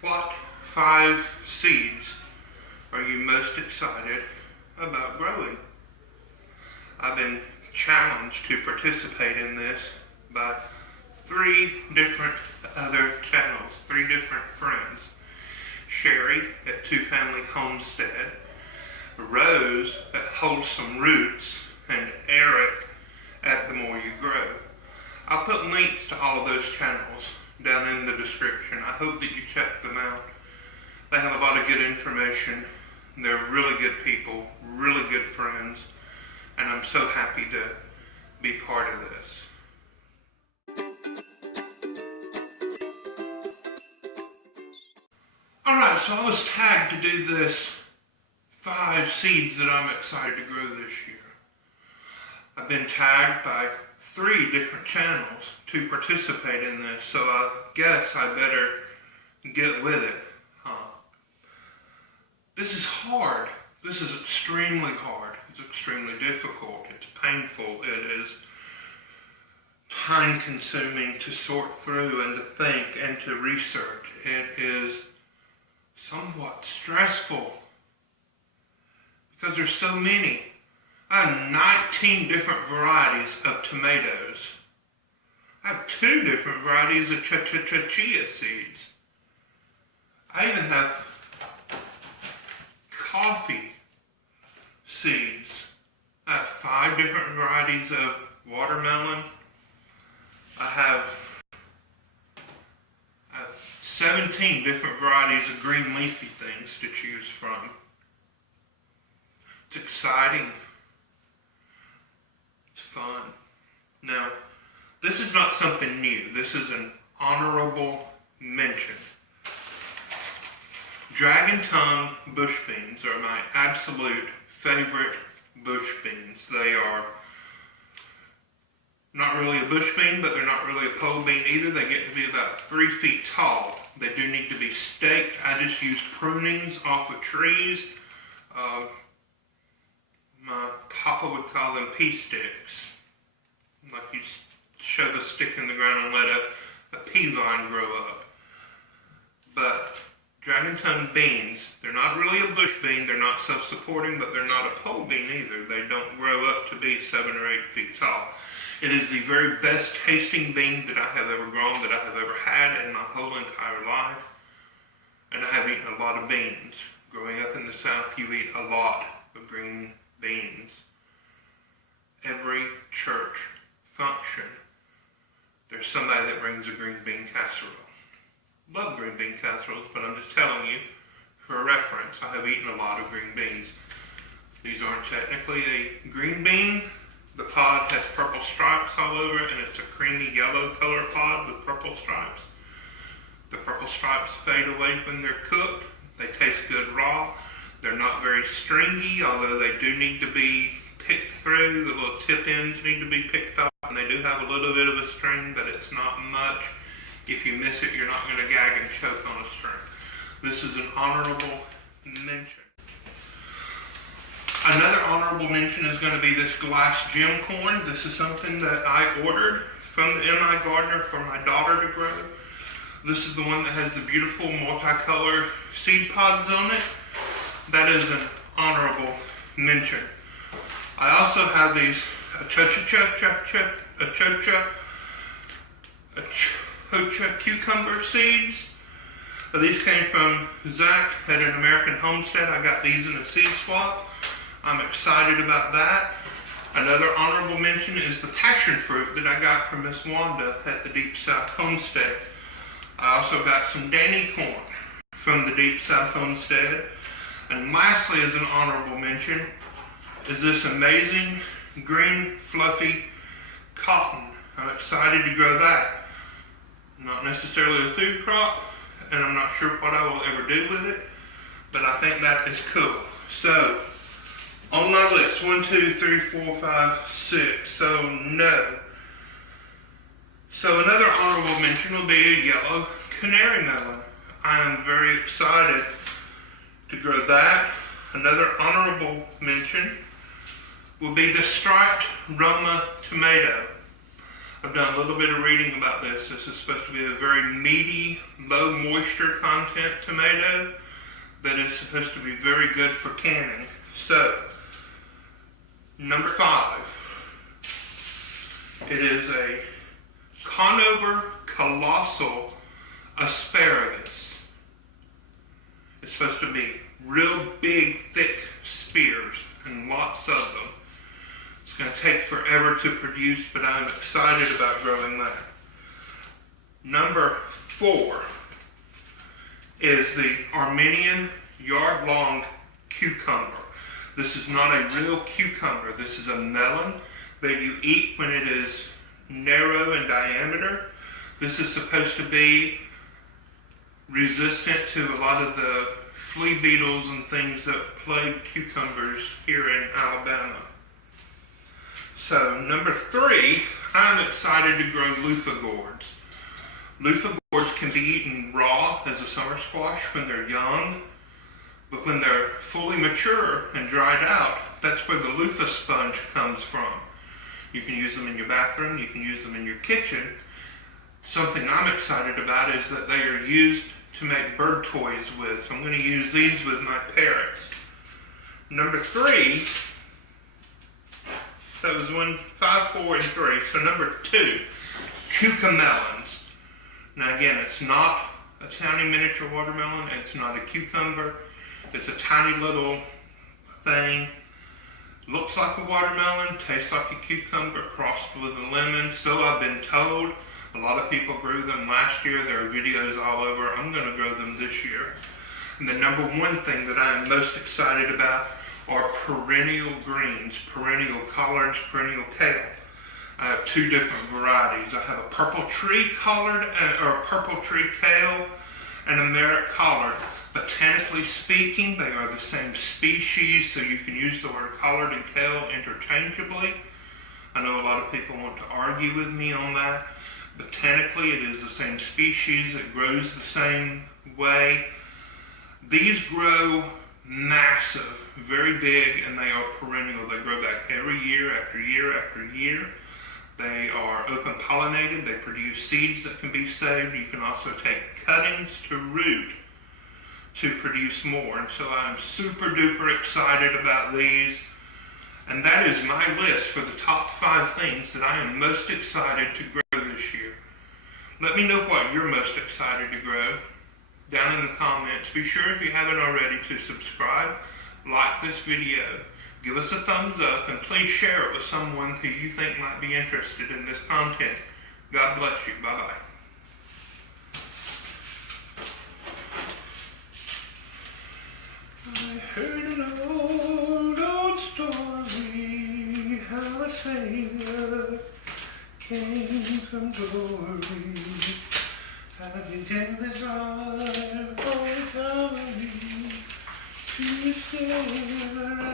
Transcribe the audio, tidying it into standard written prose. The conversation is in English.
What 5 seeds are you most excited about growing? I've been challenged to participate in this by 3 different other channels, 3 different friends. Sherry at Two Family Homestead, Rose at Wholesome Roots, and Eric at The More You Grow. I'll put links to all of those channels down in the description. I hope that you check them out. They have a lot of good information. They're really good people, really good friends, and I'm so happy to be part of this. Alright, so I was tagged to do this 5 seeds that I'm excited to grow this year. I've been tagged by 3 different channels to participate in this, so I guess I better get with it. This is hard. This is extremely hard. It's extremely difficult. It's painful. It is time consuming to sort through and to think and to research. It is somewhat stressful because there's so many. I have 19 different varieties of tomatoes. I have 2 different varieties of chia seeds. I even have coffee seeds. I have 5 different varieties of watermelon. I have 17 different varieties of green leafy things to choose from. It's exciting. It's fun. Now, this is not something new. This is an honorable mention. Dragon tongue bush beans are my absolute favorite bush beans. They are not really a bush bean, but they're not really a pole bean either. They get to be about 3 feet tall. They do need to be staked. I just use prunings off of trees. My papa would call them pea sticks. Like you shove a stick in the ground and let a pea vine grow up. But dragon tongue beans, they're not really a bush bean, they're not self-supporting, but they're not a pole bean either. They don't grow up to be 7 or 8 feet tall. It is the very best tasting bean that I have ever grown, that I have ever had in my whole entire life. And I have eaten a lot of beans. Growing up in the South, you eat a lot of green beans. Every church function, there's somebody that brings a green bean casserole. Love green bean casseroles, but I'm just telling you, for a reference, I have eaten a lot of green beans. These aren't technically a green bean. The pod has purple stripes all over it, and it's a creamy yellow color pod with purple stripes. The purple stripes fade away when they're cooked. They taste good raw. They're not very stringy, although they do need to be picked through. The little tip ends need to be picked up, and they do have a little bit of a string, but it's not much. If you miss it, you're not going to gag and choke on a string. This is an honorable mention. Another honorable mention is going to be this glass gem corn. This is something that I ordered from the M.I. Gardener for my daughter to grow. This is the one that has the beautiful multicolored seed pods on it. That is an honorable mention. I also have these cucumber seeds. These came from Zach at an American Homestead. I got these in a seed swap. I'm excited about that. Another honorable mention is the passion fruit that I got from Miss Wanda at the Deep South Homestead. I also got some Danny corn from the Deep South Homestead. And lastly, as an honorable mention, is this amazing green fluffy cotton. I'm excited to grow that. Not necessarily a food crop, and I'm not sure what I will ever do with it, but I think that is cool. So, on my list, 1, 2, 3, 4, 5, 6, so no. So another honorable mention will be a yellow canary melon. I am very excited to grow that. Another honorable mention will be the striped Roma tomato. I've done a little bit of reading about this. This is supposed to be a very meaty, low moisture content tomato that is supposed to be very good for canning. So, number 5. It is a Conover Colossal Asparagus. It's supposed to be real big, thick spears and lots of them. It's going to take forever to produce, but I'm excited about growing that. Number 4 is the Armenian yard-long cucumber. This is not a real cucumber. This is a melon that you eat when it is narrow in diameter. This is supposed to be resistant to a lot of the flea beetles and things that plague cucumbers here in Alabama. So number 3, I'm excited to grow loofah gourds. Loofah gourds can be eaten raw as a summer squash when they're young, but when they're fully mature and dried out, that's where the loofah sponge comes from. You can use them in your bathroom, you can use them in your kitchen. Something I'm excited about is that they are used to make bird toys with. So I'm going to use these with my parrots. Number 3, that was 5, 4, and 3. So number 2, cucamelons. Now again, it's not a tiny miniature watermelon. It's not a cucumber. It's a tiny little thing. Looks like a watermelon, tastes like a cucumber crossed with a lemon. So I've been told. A lot of people grew them last year. There are videos all over. I'm going to grow them this year. And the number 1 thing that I am most excited about are perennial greens, perennial collards, perennial kale. I have 2 different varieties. I have a purple tree collard, or purple tree kale, and a Merritt collard. Botanically speaking, they are the same species, so you can use the word collard and kale interchangeably. I know a lot of people want to argue with me on that. Botanically, it is the same species. It grows the same way. These grow massive, very big, and they are perennial. They grow back every year after year after year. They are open pollinated. They produce seeds that can be saved. You can also take cuttings to root to produce more. And so I'm super duper excited about these. And that is my list for the top 5 things that I am most excited to grow this year. Let me know what you're most excited to grow down in the comments. Be sure, if you haven't already, to subscribe, like this video, give us a thumbs up, and please share it with someone who you think might be interested in this content. God bless you. Bye-bye. I heard an old story, how a sailor came from glory, having jealous heart for glory, to stare